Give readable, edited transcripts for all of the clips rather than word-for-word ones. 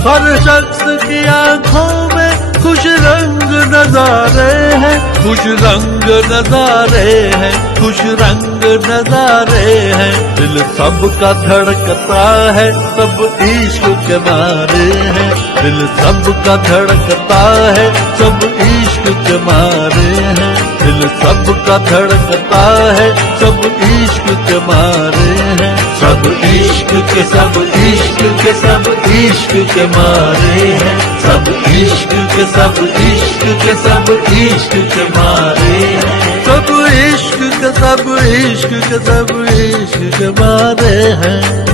हर शख्स की आंखों में खुश रंग नजारे हैं, खुश रंग नजारे हैं, खुश रंग नजारे हैं। दिल सबका धड़कता है सब इश्क के मारे हैं, दिल सबका धड़कता है सब इश्क के मारे हैं, दिल सबका धड़कता है सब इश्क के मारे हैं। सब इश्क के सब इश्क के सब इश्क के मारे हैं, सब इश्क के सब इश्क के सब इश्क के मारे हैं, सब इश्क के सब इश्क के सब इश्क के मारे हैं।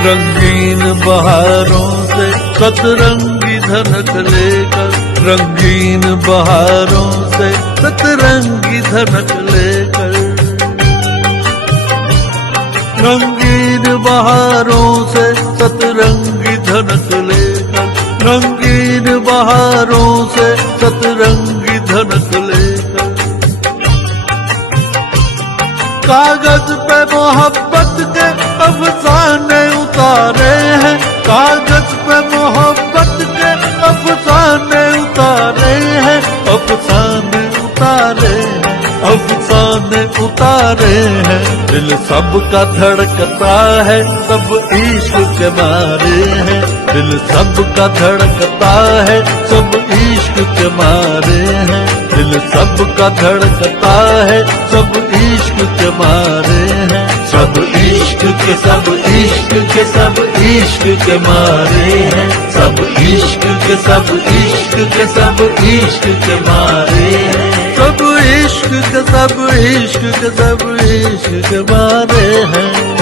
रंगीन बहारों से सतरंगी धनक लेकर, रंगीन बहारों से सतरंगी धनक लेकर, रंगीन बहारों से सतरंगी धनक लेकर, रंगीन बहारों से सतरंगी धनक लेकर। कागज पे मोहब्बत के अफसाने उतारे हैं, कागज पे मोहब्बत के अफसाने उतारे हैं, अफसाने उतारे हैं, अफसाने उतारे हैं। दिल सबका धड़कता है सब इश्क के मारे हैं, दिल सबका धड़कता है सब इश्क के मारे हैं, दिल सबका धड़कता है सब इश्क के मारे हैं। सब इश्क के सब इश्क के सब इश्क के मारे हैं, सब इश्क के सब इश्क के सब इश्क के मारे हैं, सब इश्क के सब इश्क के सब इश्क के मारे हैं।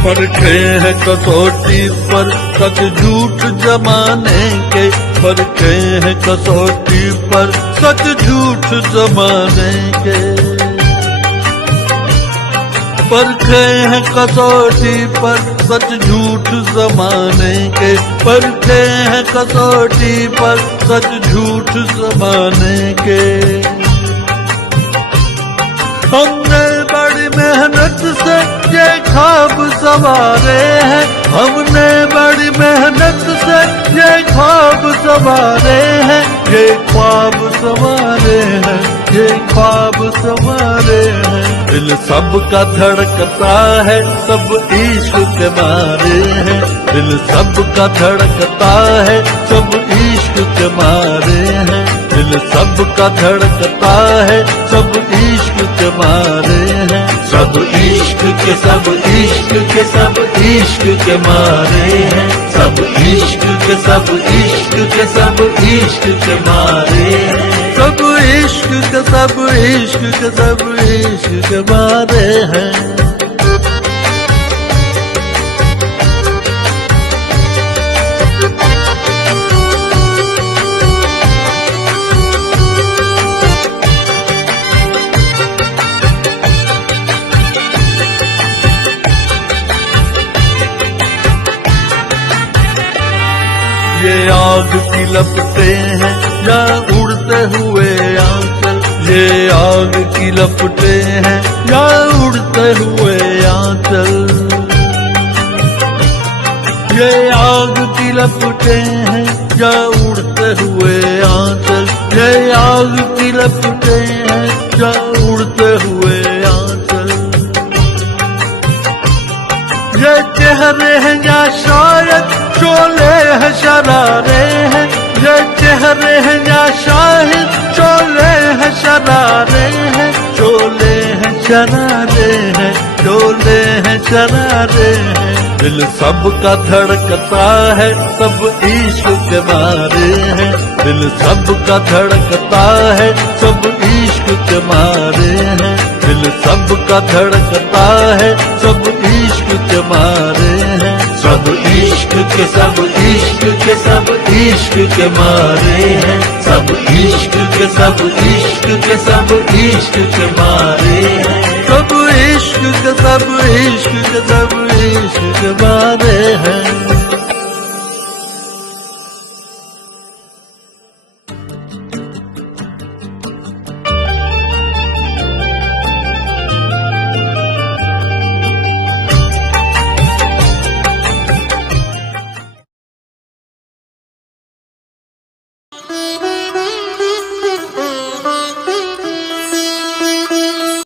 परखे हैं कसौटी पर सच झूठ जमाने के, परखे हैं कसौटी पर सच झूठ जमाने के, परखे हैं कसौटी पर सच झूठ जमाने के, परखे हैं कसौटी पर सच झूठ जमाने के। हमने बड़ी मेहनत से ये ख्वाब सवारे हैं, हमने बड़ी मेहनत से ये ख्वाब सवारे हैं, ये ख्वाब सवारे हैं, ये ख्वाब सवारे हैं। दिल सबका धड़कता है सब इश्क के मारे हैं, दिल सबका धड़कता है सब इश्क के मारे हैं, दिल सबका धड़कता है सब इश्क के मारे हैं। सब इश्क के सब इश्क के सब इश्क के मारे हैं, सब इश्क के सब इश्क के सब इश्क के मारे हैं, सब इश्क के सब इश्क के सब इश्क के मारे हैं। ये आग की लपटें हैं या उड़ते हुए आंचल, ये आग की लपटें हैं या उड़ते हुए आंचल, ये आग की लपटें हैं या उड़ते हुए आंचल, ये आग की लपटें हैं या उड़ते हुए आंचल। ये चेहरे हैं या शायद शोले हैं शरारे हैं, ये चेहरे हैं या शायद शोले हैं शरारे हैं, शोले हैं शरारे हैं, शोले हैं शरारे हैं। दिल सबका धड़कता है सब इश्क के मारे हैं, दिल सबका धड़कता है सब इश्क के मारे हैं, दिल सबका धड़कता है, सब इश्क के मारे हैं, सब इश्क के सब इश्क के सब इश्क के मारे हैं, सब इश्क के सब इश्क के सब इश्क के मारे हैं, सब इश्क के सब इश्क के सब इश्क के मारे